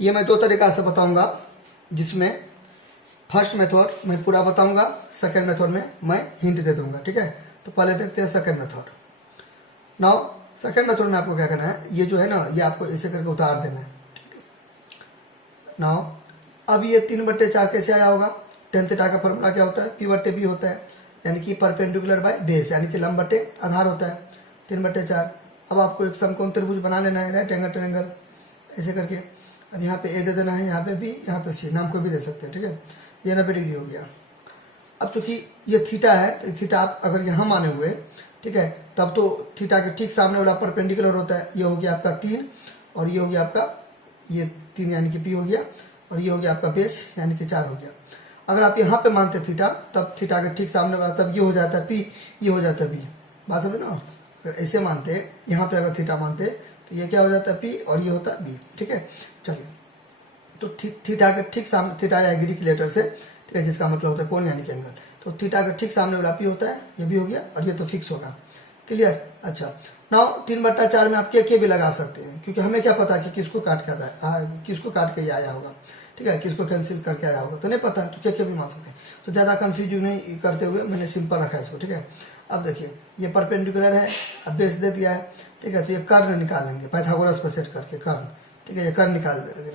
ये मैं दो तरीका से बताऊंगा, जिसमें फर्स्ट मेथड मैं पूरा बताऊंगा, सेकंड मेथड में मैं हिंट दे दूंगा। ठीक है, तो पहले देखते हैं second method. Now second method में आपको क्या करना है, ये जो है ना, ये आपको ऐसे करके उतार देना है। नाउ अब ये 3/4 कैसे आया होगा? टेन थीटा का फॉर्मूला क्या होता है? P/B होता है, यानी कि परपेंडिकुलर बाय बेस, यानी कि लंब बटे आधार होता है 3/4। अब आपको एक समकोण त्रिभुज बना लेना है, राइट एंगल ट्रायंगल ऐसे करके। अब यहाँ पे ए दे देना है, यहाँ पे बी, यहाँ पे सी, नाम को भी दे सकते हैं। ठीक है, ये 90 डिग्री हो गया। अब चूंकि ये थीटा है, तो थीटा आप अगर यहाँ माने हुए, ठीक है, तब तो थीटा के ठीक सामने वाला परपेंडिकुलर होता है। ये हो गया आपका 3, और ये हो गया आपका ये 3 यानी कि P हो गया, और ये हो गया आपका बेस यानी कि 4 हो गया। अगर आप यहाँ पे मानते थीटा, तब थीटा के ठीक सामने वाला, तब ये हो जाता है P, ये हो जाता है B। बात समझे ना? अगर ऐसे मानते, यहाँ पे अगर थीटा मानते, तो ये क्या हो जाता है P, और ये होता है B। ठीक है, चलिए, तो थीटा के ठीक सामने, थीटा या ग्रीक लेटर से, ठीक है, जिसका मतलब होता है कोण यानी कि एंगल, तो थीटा के ठीक सामने वाला P होता है, ये भी हो गया, और ये तो फिक्स होगा। क्लियर? अच्छा, नाउ 3/4 में आप के भी लगा सकते हैं, क्योंकि हमें क्या पता कि किसको काट के किसको काट के ये आया होगा। ठीक है, किसको कैंसिल करके आया होगा तो नहीं पता है, तो के भी मान सकते हैं। तो ज़्यादा कंफ्यूज नहीं करते हुए मैंने सिंपल रखा है इसको। ठीक है, अब देखिए ये परपेंडिकुलर है, अब बेस दे दिया है। ठीक है, तो ये कर्ण निकालेंगे पाइथागोरस पर सेट करके, कर्ण। ठीक है, ये कर्ण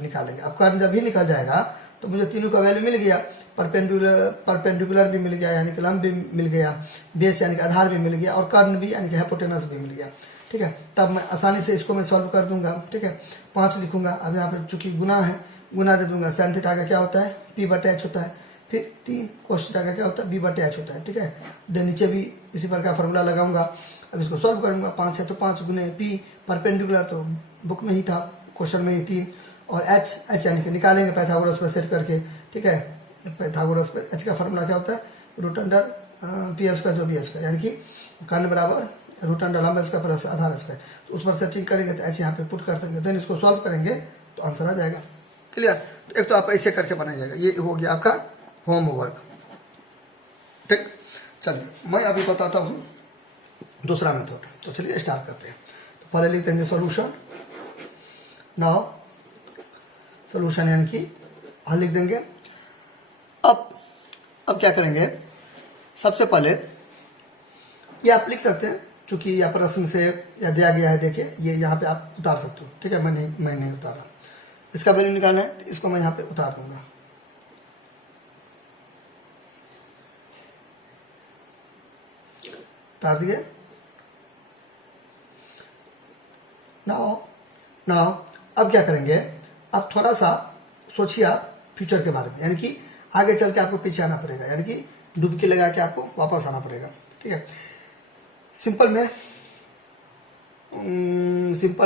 निकालेंगे। अब कर्ण जब भी निकल जाएगा, तो मुझे तीनों का वैल्यू मिल गया। परपेंडिकुलर भी मिल गया, यानी कि लंब भी मिल गया, बेस यानी कि आधार भी मिल गया, और कर्ण भी यानी कि हाइपोटेनस भी मिल गया। ठीक है, तब मैं आसानी से इसको मैं सॉल्व कर दूंगा। ठीक है, 5 लिखूंगा। अब यहाँ पे चूंकि गुना है, गुना दे दूंगा। साइन थीटा का क्या होता है? P/H होता है। फिर 3 कोस थीटा का क्या होता है? B/H होता है। ठीक है, देन नीचे भी इसी प्रकार का फॉर्मूला लगाऊंगा। अब इसको सॉल्व करूंगा। 5 है तो 5 गुने P, परपेंडिकुलर तो बुक में ही था, क्वेश्चन में ही 3, और H यानी कि निकालेंगे पाइथागोरस पर सेट करके। ठीक है, पाइथागोरस पर H का फॉर्मूला क्या होता है? √p² का जो भी यानी कि कर्ण बराबर √लंब स्क्वायर प्लस आधार स्क्वायर। तो उस पर सेटिंग करेंगे तो H यहाँ पे पुट कर देंगे, देन इसको सॉल्व करेंगे तो आंसर आ जाएगा। क्लियर? तो एक तो आप ऐसे करके बनाइएगा। ये हो गया आपका होमवर्क। ठीक, चलिए मैं अभी बताता हूँ दूसरा मेथड। तो चलिए स्टार्ट करते हैं। तो पहले लिख देंगे सॉल्यूशन। नाउ सॉल्यूशन यानी कि हल लिख देंगे। अब क्या करेंगे, सबसे पहले ये आप लिख सकते हैं, चूंकि यह प्रश्न से या दिया गया है। देखिए ये यहाँ पे आप उतार सकते हो। ठीक है, मैं नहीं उतारा। इसका वैल्यू निकालना है, तो इसको मैं यहाँ पे उतार दूंगा। उतार दिए। नाउ अब क्या करेंगे, अब थोड़ा सा सोचिए आप फ्यूचर के बारे में, यानी कि आगे चल के आपको पीछे आना पड़ेगा, यानी कि डुबकी लगा के आपको वापस आना पड़ेगा। ठीक है, सिंपल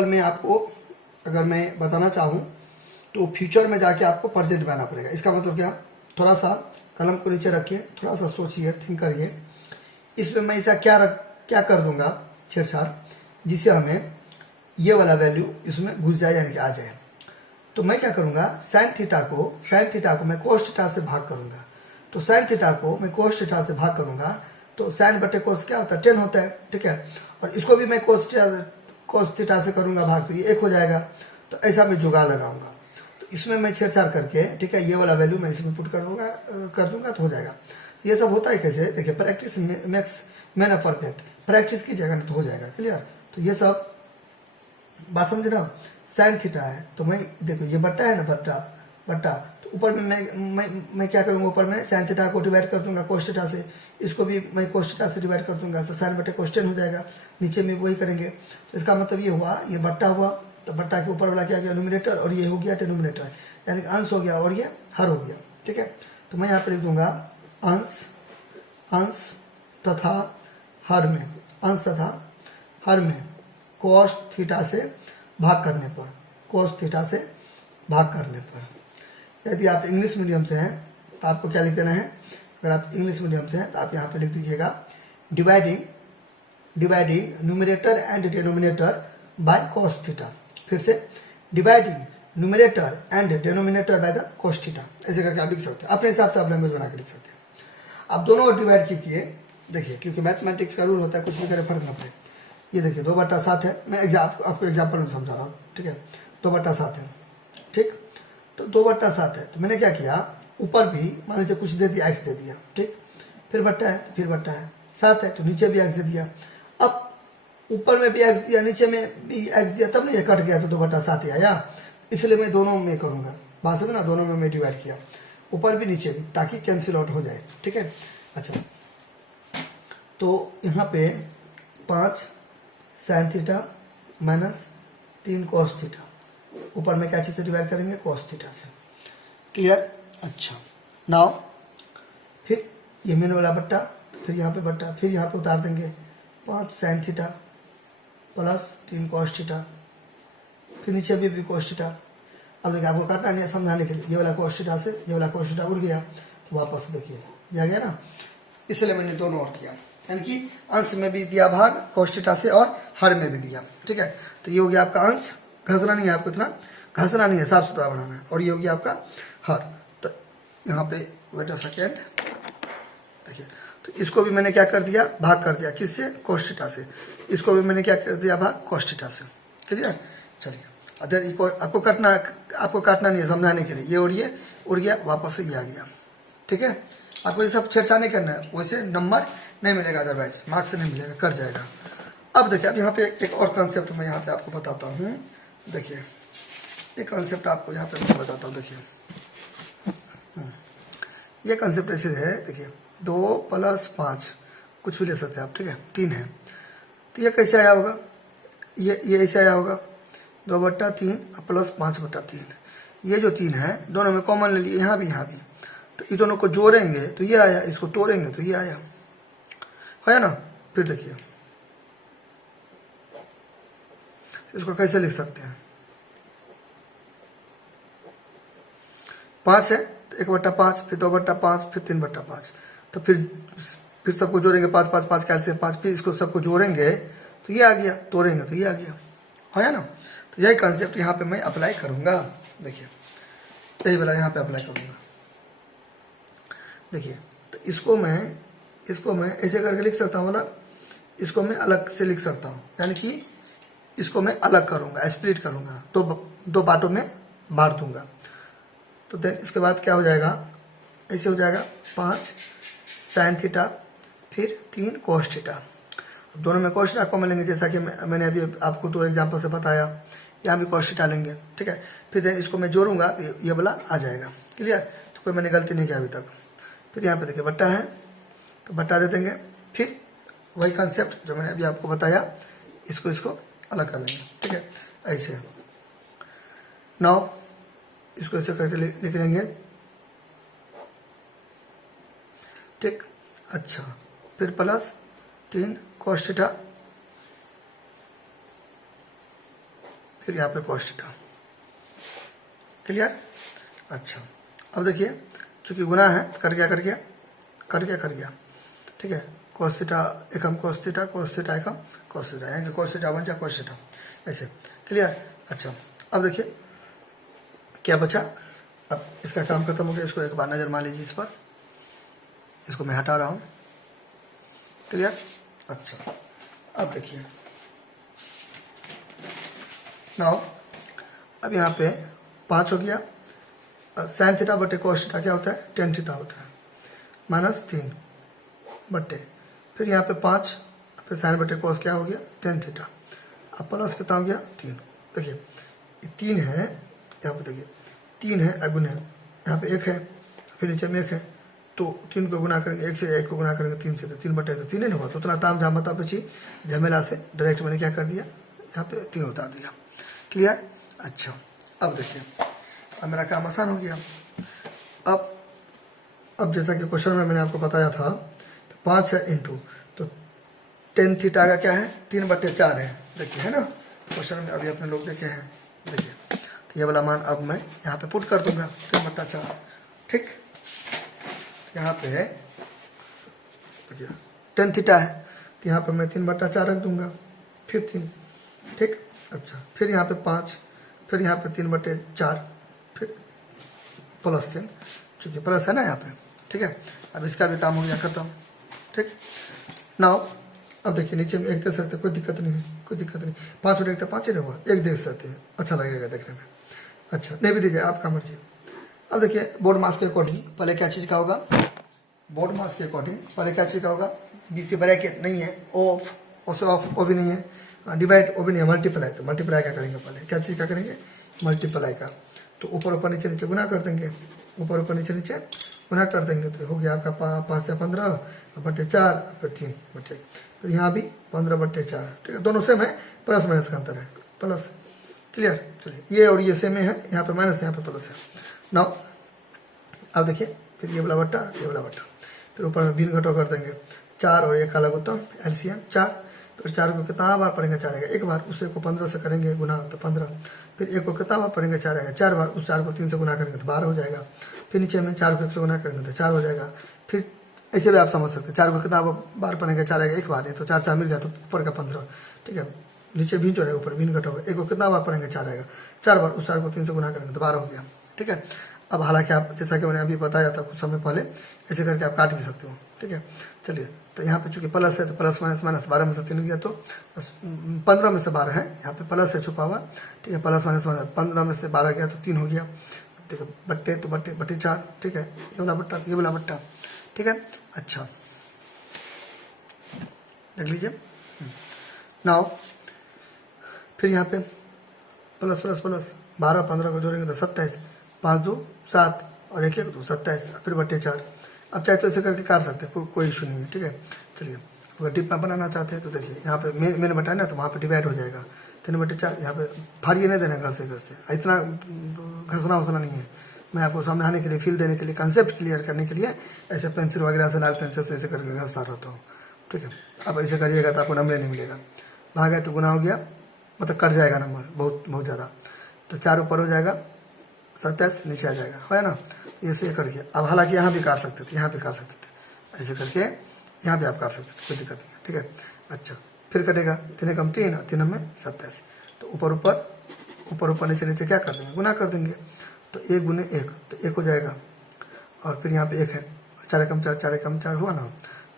में आपको अगर मैं बताना चाहूँ, तो फ्यूचर में जाके आपको प्रेजेंट बनाना पड़ेगा। इसका मतलब क्या? थोड़ा सा कलम को नीचे रखिए, थोड़ा सा सोचिए, थिंक करिए। इसमें मैं ऐसा क्या कर दूंगा छेड़छाड़, जिससे हमें ये वाला वैल्यू इसमें घुस जाए, यानी कि आ जाए। तो मैं क्या करूंगा, साइन थीटा को मैं कोस थीटा से भाग करूंगा। तो साइन थीटा को मैं कोस थीटा से भाग करूंगा, तो साइन बटे कोस क्या होता है? 10 होता है। ठीक है, और इसको भी मैं कोस थीटा से करूंगा भाग, तो ये 1 हो जाएगा। तो ऐसा मैं जुगाड़ लगाऊंगा। तो इसमें मैं छेड़छाड़ करके, ठीक है, ये वाला वैल्यू मैं इसमें पुट कर दूंगा तो हो जाएगा। ये सब होता है कैसे? देखिए, practice makes man perfect. Practice कीजिएगा ना तो हो जाएगा। क्लियर? तो ये सब बात समझ रहा हूँ। साइन थीटा है, तो मैं देखो ये बट्टा है ना, बट्टा, तो ऊपर में मैं क्या करूँगा, ऊपर में साइन थीटा को डिवाइड कर दूंगा कोस थीटा से, इसको भी मैं कोस थीटा से डिवाइड कर दूंगा, तो साइन बटे कोस 10 हो जाएगा। नीचे में वही करेंगे। तो इसका मतलब ये हुआ, ये बट्टा हुआ, तो बट्टा के ऊपर वाला क्या गया? न्यूमरेटर, और ये हो गया डिनोमिनेटर, यानी कि अंश हो गया, और ये हर हो गया। ठीक है, तो मैं यहाँ पर लिख दूंगा अंश तथा हर में कोस थीटा से भाग करने पर, यदि आप इंग्लिश मीडियम से हैं तो आपको क्या लिख देना है? अगर आप इंग्लिश मीडियम से हैं तो आप यहाँ पे लिख दीजिएगा dividing numerator and denominator by cos theta. फिर से dividing numerator and denominator by the cos theta. ऐसे करके आप लिख सकते हैं, अपने हिसाब से आप लैंग्वेज बना के लिख सकते हैं। आप दोनों डिवाइड कीजिए। देखिए, क्योंकि मैथमेटिक्स का रूल होता है, कुछ भी करे फर्क न पड़े। ये देखिए 2/7 है, मैं आपको एग्जाम्पल में समझा रहा हूँ। ठीक है, 2/7 है। ठीक, तो 2/7 है, तो मैंने क्या किया, ऊपर भी मान लीजिए कुछ दे दिया, x दे दिया, ठीक, फिर बट्टा है, फिर बट्टा है, 7 है तो नीचे भी x दे दिया। अब ऊपर में भी x दिया, नीचे में भी x दिया, तब नहीं ये कट गया तो 2/7 ही आया। इसलिए मैं दोनों में करूँगा, बात समझ ना, दोनों में मैं डिवाइड किया, ऊपर भी नीचे भी, ताकि कैंसिल आउट हो जाए, ठीक है। अच्छा, तो यहाँ पे 5 sin theta minus 3 cos theta, ऊपर में क्या चीज़ से डिवाइड करेंगे, cos थीटा से, क्लियर। अच्छा, नाउ फिर ये मेन वाला बट्टा, फिर यहाँ पे बट्टा, फिर यहाँ पे उतार देंगे 5 sin theta plus 3 cos theta, फिर नीचे भी cos थीटा। अब देखिए आपको काटना नहीं है, समझाने के लिए, ये वाला cos थीटा से ये वाला cos थीटा उड़ गया, तो वापस देखिए ये आ गया ना, इसलिए मैंने दोनों और किया, यानी कि अंश में भी दिया भाग cos थीटा से और हर में भी दिया, ठीक है। तो ये हो गया आपका अंश, घसना नहीं है आपको, इतना घसना नहीं है, साफ सुथरा बनाना है, और ये हो गया आपका हर। तो यहाँ पे वेट अ सेकेंड, देखिए, तो इसको भी मैंने क्या कर दिया, भाग कर दिया, किससे, cos थीटा से, इसको भी मैंने क्या कर दिया, भाग cos थीटा से, क्लियर। चलिए, अदर आपको काटना नहीं है, समझाने के लिए, ये उड़ गया, वापस से ये आ गया, ठीक है। आपको ये सब छेड़छाड़ नहीं करना है, वैसे नंबर नहीं मिलेगा, अदरवाइज मार्क्स नहीं मिलेगा, कट जाएगा। अब देखिए, अब यहाँ पे एक और कॉन्सेप्ट मैं यहाँ पे आपको बताता हूँ, देखिए एक कॉन्सेप्ट आपको यहाँ पे मैं बताता हूँ, देखिए ये कॉन्सेप्ट ऐसे है, देखिए 2 + 5 कुछ भी ले सकते हैं आप, ठीक है, 3 है, तो ये कैसे आया होगा, ये ऐसे आया होगा, 2/3 प्लस 5/3, ये जो 3 है दोनों में कॉमन ले लिए, यहाँ भी, तो ये दोनों को जोड़ेंगे तो ये आया, इसको तोड़ेंगे तो ये आया, है ना। फिर देखिए इसको कैसे लिख सकते हैं, 5 है तो 1/5, फिर 2/5, फिर 3/5, तो फिर सबको जोड़ेंगे, 5 5 5 कैसे 5, फिर इसको सबको जोड़ेंगे तो ये आ गया, तोड़ेंगे तो ये आ गया, है ना। तो यही कॉन्सेप्ट यहाँ पे मैं अप्लाई करूँगा, देखिए यही वाला यहाँ पे अप्लाई करूँगा, देखिए। तो इसको मैं ऐसे करके लिख सकता हूँ ना, इसको मैं अलग से लिख सकता हूँ, यानी कि इसको मैं अलग करूँगा, स्प्लिट करूँगा, तो 2 पार्टों में बांट दूँगा। तो देन इसके बाद क्या हो जाएगा, ऐसे हो जाएगा 5 sin थीटा फिर 3 cos थीटा, दोनों में cos थीटा को मिलेंगे, जैसा कि मैंने अभी आपको 2 एग्जाम्पल से बताया, यहाँ भी cos थीटा लेंगे, ठीक है। फिर देन इसको मैं जोड़ूंगा तो ये वाला आ जाएगा, क्लियर। तो कोई मैंने गलती नहीं किया अभी तक। फिर यहाँ पे देखिए बट्टा है तो बट्टा दे देंगे, फिर वही कंसेप्ट जो मैंने अभी आपको बताया, इसको अलग कर लेंगे, ठीक है, ऐसे। नाउ इसको ऐसे करके लिख लेंगे, ठीक। अच्छा, फिर प्लस 3 cos थीटा, फिर यहाँ पे cos थीटा, क्लियर। अच्छा, अब देखिए चूंकि गुना है कर गया, ठीक है। cos थीटा एकम cos थीटा, cos थीटा एकम cos थीटा, यानी कि cos थीटा बन जाए cos थीटा, ऐसे, क्लियर। अच्छा, अब देखिए क्या बचा, अब इसका काम खत्म हो गया, इसको एक बार नज़र मार लीजिए इस पर, इसको मैं हटा रहा हूँ, क्लियर। अच्छा, अब देखिए नाउ, अब यहाँ पे 5 हो गया, sin थीटा बटे cos थीटा क्या होता है, tan थीटा होता है, -3 बटे, फिर यहाँ पे 5, फिर sin बटे cos क्या हो गया, tan थीटा, अब प्लस कितना हो गया 3, देखिए 3 है, यहाँ पे देखिए 3 है, अगुन है, यहाँ पे 1 है, फिर नीचे में 1 है, तो 3 को गुना करेंगे, 1 से 1 को गुना करेंगे 3 से, तो 3/3 नहीं हुआ, तो उतना ताम झाम बता पीछे झमेला से डायरेक्ट मैंने क्या कर दिया, यहाँ पे 3 उतार दिया, क्लियर। अच्छा, अब देखिए अब मेरा काम आसान हो गया। अब जैसा कि क्वेश्चन में मैंने आपको बताया था, तो 5 है इंटू, तो tan थीटा का क्या है, 3/4 है, देखिए, है ना, क्वेश्चन में अभी अपने लोग देखे हैं, देखिए। तो ये वाला मान अब मैं यहाँ पे पुट कर दूंगा, 3/4, ठीक। यहाँ पे है देखिए tan थीटा है, तो यहाँ पे मैं 3/4 रख दूंगा, फिर 3, ठीक। अच्छा, फिर यहाँ पे 5, फिर यहाँ पे 3/4, फिर +3, चूँकि प्लस है ना यहाँ पे, ठीक है। अब इसका भी काम हो गया खत्म, ठीक। नाउ अब देखिए नीचे में 1 दे सकते, कोई दिक्कत नहीं है, 5 बटे 1 तो 5 ही नहीं होगा, 1 दे सकते हैं, अच्छा लगेगा देखने में। अच्छा, नहीं भी दीजिए, आपका मर्जी। अब देखिए बोर्ड मास के अकॉर्डिंग पहले क्या चीज़ का होगा, बोर्ड मास के अकॉर्डिंग पहले क्या चीज़ का होगा, BC ब्रैकेट नहीं है, ऑफ ओ भी नहीं है, डिवाइड ओ भी नहीं है, मल्टीप्लाई, तो मल्टीप्लाई का करेंगे, पहले क्या चीज़ का करेंगे, मल्टीप्लाई का। तो ऊपर ऊपर नीचे नीचे गुना कर देंगे, ऊपर ऊपर नीचे नीचे गुना कर देंगे, तो हो गया आपका 5 से 15 बटे 4 फिर 3 बटे, तो यहाँ भी 15 बटे 4, ठीक है, दोनों सेम है, प्लस माइनस का अंतर है, प्लस, क्लियर। चलिए ये और ये सेम है, यहाँ पे माइनस यहाँ पे प्लस है। नाउ अब देखिए फिर ये वाला बट्टा, ये वाला बट्टा, फिर ऊपर में भिन्न घटाव कर देंगे, 4 और 1 का अलग होता है एलसीएम 4, तो 4 को कितना बार पढ़ेंगे, 4 आएगा, एक बार उसे को 15 से करेंगे गुना तो 15, फिर 1 को कितना बार पढ़ेंगे, 4 आएगा, 4 बार उस 4 को 3 से गुना करेंगे तो 12 हो जाएगा, फिर नीचे में 4 को 1 से गुना करेंगे तो 4 हो जाएगा, फिर ऐसे भी आप समझ सकते हैं, 4 को कितना बार पढ़ेंगे, 4 आएगा एक बार, नहीं तो 4 4 मिल गया तो ऊपर का 15, ठीक है, नीचे भिन्न जो रहेगा ऊपर भिन्न घटाव, 1 को कितना बार पढ़ेंगे, 4 आएगा, 4 बार उस 4 को 3 से गुना करेंगे तो 12 हो गया, ठीक है। अब हालांकि आप जैसा कि मैंने अभी बताया था कुछ समय पहले, ऐसे करके आप काट भी सकते हो, ठीक है। चलिए तो यहाँ पे चूंकि प्लस है तो प्लस माइनस माइनस, 12 में से 3 गया तो 15 में से 12 है, यहाँ पे प्लस है छुपा हुआ, ठीक है, प्लस माइनस माइनस, 15 में से 12 गया तो 3 हो गया, ठीक है, बट्टे तो बट्टे बट्टे 4, ठीक है, ये वाला बट्टा ये वाला बट्टा, ठीक है। अच्छा देख लीजिए, नाउ फिर यहाँ पे प्लस प्लस प्लस 12 15 को जोड़ेंगे तो 27, 5 2 7 और 1 1 2 27, फिर बट्टे 4। अब चाहे तो ऐसे करके काट सकते हैं, कोई इशू नहीं है, ठीक है। चलिए अगर डिप में बनाना चाहते हैं तो देखिए यहाँ पे मैंने बताया ना, तो वहाँ पे डिवाइड हो जाएगा 3 बट्टे 4, यहाँ पे भारी नहीं देना घसे घसे, इतना घसना वसना नहीं है, मैं आपको समझाने के लिए, फील देने के लिए, कंसेप्ट क्लियर करने के लिए ऐसे पेंसिल वगैरह से, लाल पेंसिल से ऐसे करके घसता रहता हूँ, ठीक है। अब ऐसे करिएगा तो आपको नंबर नहीं मिलेगा, भागा तो गुना हो गया, मतलब कट जाएगा नंबर बहुत बहुत ज़्यादा, तो 4 ऊपर हो जाएगा, 27 नीचे आ जाएगा, है ना, ऐसे करके। अब हालांकि यहाँ भी काट सकते थे, यहाँ भी काट सकते थे, ऐसे करके यहाँ भी आप काट सकते थे, कोई दिक्कत नहीं है, ठीक है। अच्छा फिर कटेगा 3 कम 3 3 में 27, तो ऊपर ऊपर नीचे नीचे क्या कर देंगे, गुना कर देंगे, तो 1 गुने 1 तो 1 हो जाएगा, और फिर यहाँ पे 1 है, 4 कम 4 4 कम 4 हुआ ना,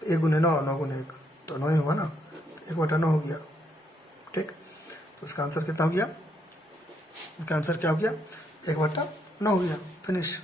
तो 1 गुने 9 9 गुने 1 तो 9 ही हुआ ना, 1 बटा 9 हो गया, ठीक। तो उसका आंसर कितना हो गया, उसका आंसर क्या हो गया, 1 बटा 9 हो गया, फिनिश।